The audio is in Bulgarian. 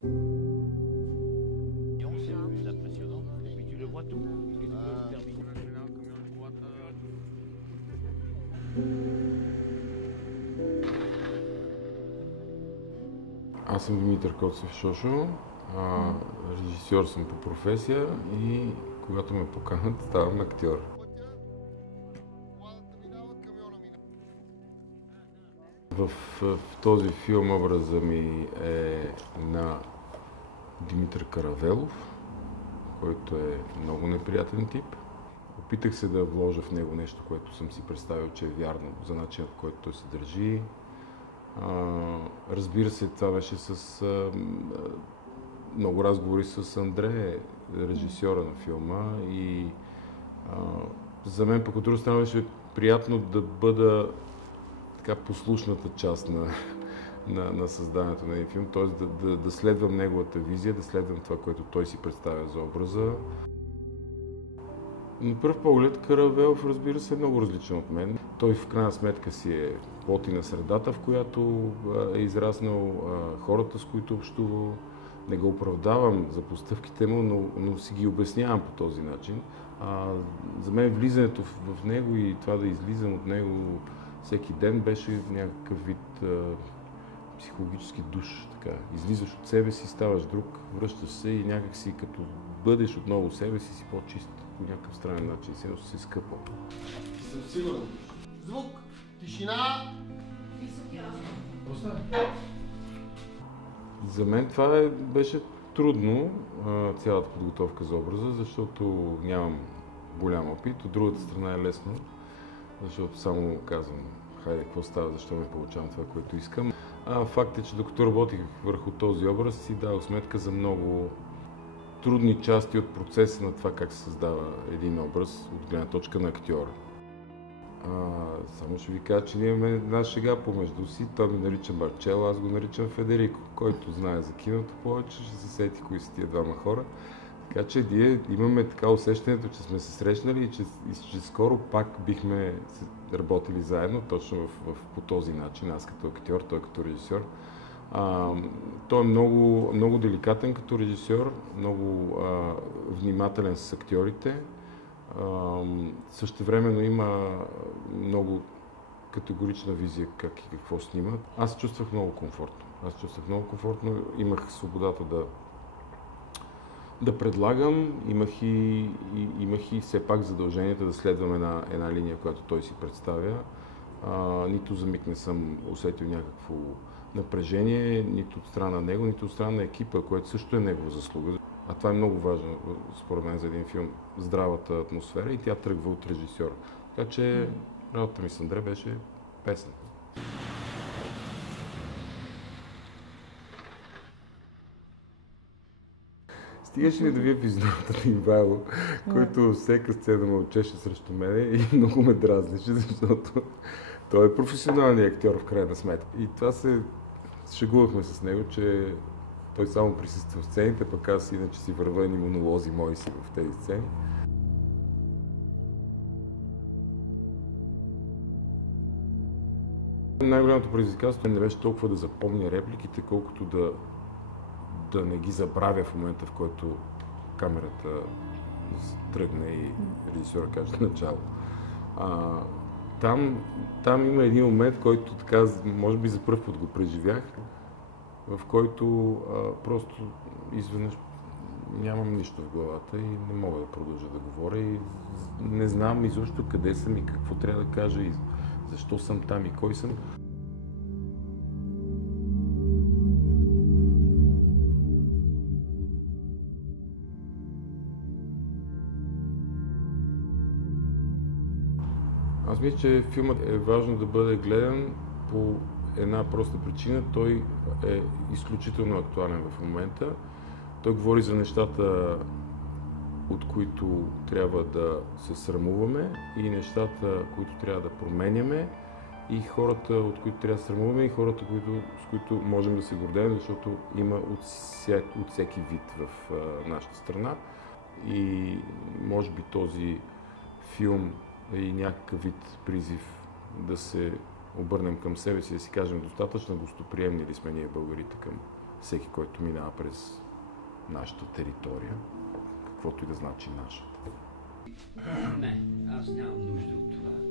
C'est plus impressionnant. Et puis tu le vois tout. Et tout se termine. Аз съм Димитър Коцев Шошо, режисьор съм по професия и когато ме поканат, ставам актьор. В този филм образа ми е на Димитър Каравелов, който е много неприятен тип. Опитах се да вложа в него нещо, което съм си представил, че е вярно за начинът, по който той се държи. Разбира се, това беше с много разговори с Андре, режисьора на филма, и за мен пък от друга страна беше приятно да бъда така послушната част на създаването на един филм, т.е. да следвам неговата визия, да следвам това, което той си представя за образа. На пръв поглед Каравелов, разбира се, е много различен от мен. Той в крайна сметка си е плод и на средата, в която е израснал, хората, с които общува. Не го оправдавам за постъпките му, но си ги обяснявам по този начин. За мен влизането в него и това да излизам от него всеки ден беше някакъв вид психологически душ. Така. Излизаш от себе си, ставаш друг, връщаш се и някак си като бъдеш отново себе си, си по-чист по някакъв странен начин, си скъпал. Съм сигурен. Звук, тишина. За мен това беше трудно, цялата подготовка за образа, защото нямам голям опит. От другата страна е лесно, защото само казвам, хайде, какво става, защо не получавам това, което искам. Факт е, че докато работих върху този образ, си дадох сметка за много трудни части от процеса на това как се създава един образ от гледна точка на актьора. Само ще ви кажа, че ние имаме една шега помежду си. Той ми нарича Марчело, аз го наричам Федерико. Който знае за киното повече, ще се сети кои са тия двама хора. Така че ние имаме така усещането, че сме се срещнали и че скоро пак бихме работили заедно, точно по този начин. Аз като актьор, той като режисьор. Той е много, много деликатен като режисьор, много внимателен с актьорите. Същевременно има много категорична визия как и какво снима. Аз се чувствах много комфортно. Имах свободата да предлагам, имах и все пак задълженията да следвам една линия, която той си представя. Нито за миг не съм усетил някакво напрежение, нито от страна на него, нито от страна на екипа, което също е негова заслуга. А това е много важно, според мен, за един филм. Здравата атмосфера и тя тръгва от режисьора. Така че работата ми с Андре беше песен. Стигаше ми да вия физиономията на Ивайло, който всяка сцена ме отчеше срещу мене и много ме дразнеше, защото той е професионалният актьор в крайна сметка. И това се шегувахме с него, че той само присъства в сцените, пък аз иначе си вървя едни монолози мои си в тези сцени. Най-голямото предизвикателство не беше толкова да запомня репликите, колкото да не ги забравя в момента, в който камерата тръгне и режисьора каже начало. Там има един момент, който така, може би за пръв път го преживях, в който просто изведнъж нямам нищо в главата и не мога да продължа да говоря и не знам изобщо къде съм и какво трябва да кажа и защо съм там и кой съм. Аз мисля, че филмът е важно да бъде гледан по една проста причина. Той е изключително актуален в момента. Той говори за нещата, от които трябва да се срамуваме и нещата, които трябва да променяме и хората, от които трябва да се срамуваме и хората, с които можем да се гордеем, защото има от всеки вид в нашата страна. И може би този филм е и някакъв вид призив да се обърнем към себе си, да си кажем достатъчно гостоприемни ли сме ние българите към всеки, който минава през нашата територия, каквото и да значи нашата. Не, аз нямам нужда от това.